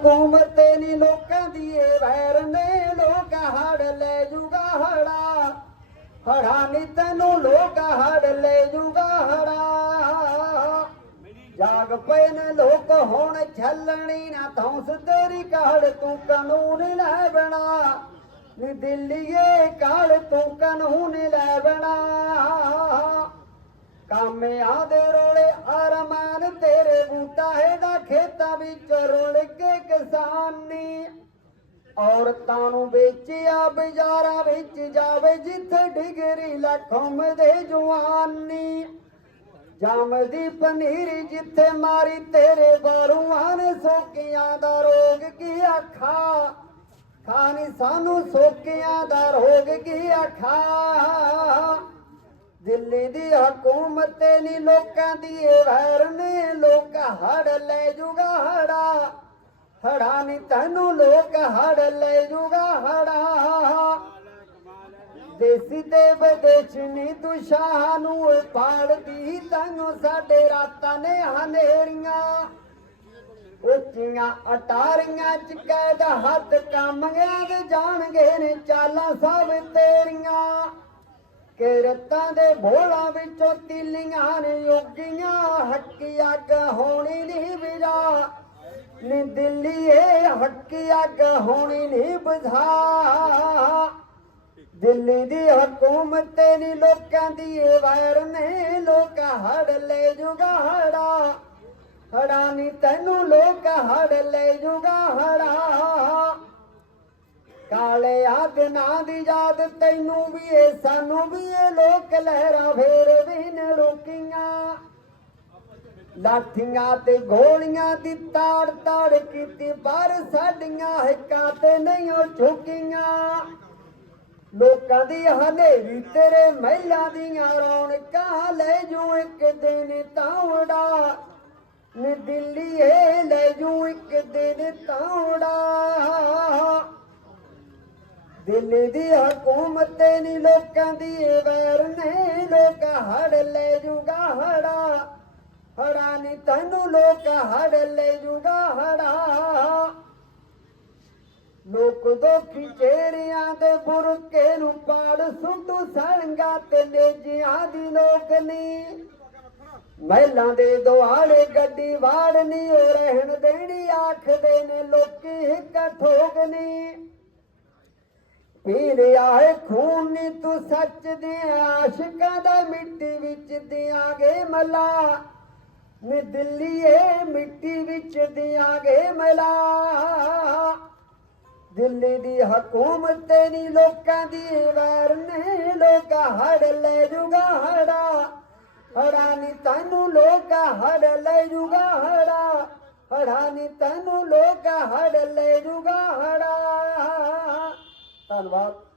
ਹਕੂਮਤ ਨੀ ਲੋਕਾਂ ਦੀ ਏ ਵੈਰ ਨੇ ਲੋਕ ਹੜ ਲੈ ਜੂਗਾ ਹੜਾ। ਹੜਾ ਨੀ ਤੈਨੂੰ ਲੋਕ ਹੜ ਲੈ ਜੂਗਾ ਹੜਾ। ਜਾਗ ਪਏ ਨੇ ਲੋਕ, ਹੁਣ ਛੱਲਣੀ ਨਾ ਧੌਂਸ ਤੇਰੀ ਕਾੜ ਤੂੰ ਕਾਨੂੰਨ ਲੈ ਬਣਾ। ਨੀ ਦਿੱਲੀਏ ਕਾੜ ਤੂੰ ਕਾਨੂੰਨ ਲੈ ਬਣਾ। ਕਾਮਿਆਂ ਦੇ ਰੋਲੇ, ਅਰਮਾਨ ਤੇਰੇ ਬੂਟਾ ਹੈਦਾ ਖੇਤਾਂ ਵਿੱਚ ਰੁੜ ਕੇ ਕਿਸਾਨੀ। ਔਰਤਾਂ ਨੂੰ ਵੇਚਿਆ ਬਾਜ਼ਾਰਾਂ ਵਿੱਚ ਜਾਵੇ, ਜਿੱਥੇ ਡਿਗਰੀ ਲੱਖੋਂ ਦੇ ਜਵਾਨੀ। ਜੰਮਦੀ ਪਨੀਰੀ ਜਿੱਥੇ ਮਾਰੀ ਤੇਰੇ ਬਾਰੂਆਂ ਨੇ ਸੋਕੀਆਂ ਦਾ ਰੋਗ ਕੀ ਆਖਾ? ਖਾਨੀ ਸਾਨੂੰ ਸੋਕੀਆਂ ਦਾ ਰੋਗ ਕੀ ਆਖਾ? ਦਿੱਲੀ ਦੀ ਹਕੂਮਤ ਨੀ ਲੋਕਾਂ ਦੀ ਏ ਵੈਰ ਨੇ ਲੋਕ ਹੜ ਲੈ ਜੂਗਾ ਹੜਾ। ਹੜਾ ਨੀ ਤੈਨੂੰ ਲੋਕ ਹੜ ਲੈ ਜੂਗਾ ਹੜਾ। ਦੇਸੀ ਤੇ ਵਿਦੇਸ਼ੀ ਤੂੰ ਸ਼ਾਹ ਨੂੰ ਪਾੜਦੀ, ਤੈਨੂੰ ਸਾਡੇ ਰਾਤਾਂ ਨੇ ਹਨੇਰੀਆਂ। ਉੱਚੀਆਂ ਅਟਾਰੀਆਂ ਚ ਕੈਦ ਹੱਥ ਕੰਮ ਗਿਆ ਤੇ ਜਾਣਗੇ ਨੇ ਚਾਲਾਂ ਸਭ ਤੇਰੀਆਂ। ਕਿਰਤਾਂ ਦੇ ਭੋਲਾਂ ਵਿੱਚੋਂ ਤਿੱਲੀਆਂ ਨੇ ਯੋਗੀਆਂ ਹੱਕੀ ਅੱਗ ਹੋਣੀ ਨਹੀਂ ਵਿਰਾ ਨੀ ਦਿੱਲੀਏ ਹੱਕੀ ਅੱਗ ਹੋਣੀ ਨਹੀਂ ਬੁਝਾ। ਦਿੱਲੀ ਦੀ ਹਕੂਮਤ ਨੀ ਲੋਕਾਂ ਦੀ, ਏ ਵੈਰ ਨੇ ਲੋਕ ਹੜ ਲੈ ਜੂਗਾ ਹੜਾ ਹੜਾ ਨੀ ਤੈਨੂੰ ਲੋਕ ਹੜ ਲੈ ਜੂਗਾ ਹੜਾ ਕਾਲੇ ਦੀ ਯਾਦ ਤੈਨੂੰ ਵੀ ਏ, ਸਾਨੂੰ ਵੀ ਏ। ਲੋਕ ਲਹਿਰਾ ਫੇਰ ਵੀ ਨੇ ਲੋਕੀਆਂ। ਲਾਠੀਆਂ ਤੇ ਗੋਲੀਆਂ ਦੀ ਤਾੜ ਤਾੜ ਕੀਤੀ, ਪਰ ਸਾਡੀਆਂ ਹਿੱਕਾਂ ਤੇ ਨਹੀਂ ਉਹ ਝੁਕੀਆਂ। ਲੋਕਾਂ ਦੀ ਹਨੇਰੀ ਤੇਰੇ ਮਹਿਲਾਂ ਦੀਆਂ ਰੌਣਕਾਂ, ਲੈ ਜੂ ਇੱਕ ਦਿਨ ਤਾਉੜਾ ਨੀ ਦਿੱਲੀ ਦਿੱਲੀਏ ਲੈ ਜੂ ਇੱਕ ਦਿਨ ਤਾਉੜਾ ਦਿੱਲੀ ਦੀ ਹਕੂਮਤ ਨੀ ਲੋਕਾਂ ਦੀ ਏ ਵੈਰ ਨੇ। ਲੋਕ ਹੜ ਲੈ ਜੂਗਾ ਹੜਾ ਹੜਾ ਨੀ ਤੈਨੂੰ ਲੋਕ ਹੜ ਲੈ ਜੂਗਾ ਹੜਾ। ਲੋਕ ਦੋਖੀ ਚਿਹਰਿਆਂ ਦੇ ਬੁਰਕੇ ਨੂੰ ਪਾੜ ਸੁੱਟੂ ਸੜੰਗਾ ਤੇ ਨੇਜਿਆਂ ਦੀ ਲੋਕਨੀ ਮਹਿਲਾਂ ਦੇ ਦੁਆਲੇ ਗੱਡੀ ਵਾੜਨੀ ਉਹ ਰਹਿਣ ਦੇਣੀ, ਆਖਦੇ ਨੇ ਲੋਕੀ ਹਿੱਕ ਠੋਕਨੀ ਪੀਰ ਆਏ ਖੂਨ ਨੀ ਤੂੰ ਸੱਚ ਦੇ ਆਸ਼ਿਕਾਂ ਦਾ ਮਿੱਟੀ ਵਿੱਚ ਦਿਆਂਗੇ ਮਲਾ। ਨੀ ਦਿੱਲੀਏ ਮਿੱਟੀ ਵਿੱਚ ਦਿਆਂਗੇ ਮਲਾ। ਦਿੱਲੀ ਦੀ ਹਕੂਮਤ ਨੀ ਲੋਕਾਂ ਦੀ ਵੈਰ ਨੇ ਲੋਕ ਹੜ ਲੈ ਜੂਗਾ ਹੜਾ। ਹੜਾ ਨੀ ਤੈਨੂੰ ਲੋਕ ਹੜ ਲੈ ਜੂਗਾ ਹੜਾ। ਹੜਾ ਨੀ ਤੈਨੂੰ ਲੋਕ ਹੜ ਲੈ ਜੂਗਾ ਹੜਾ। ਧੰਨਵਾਦ।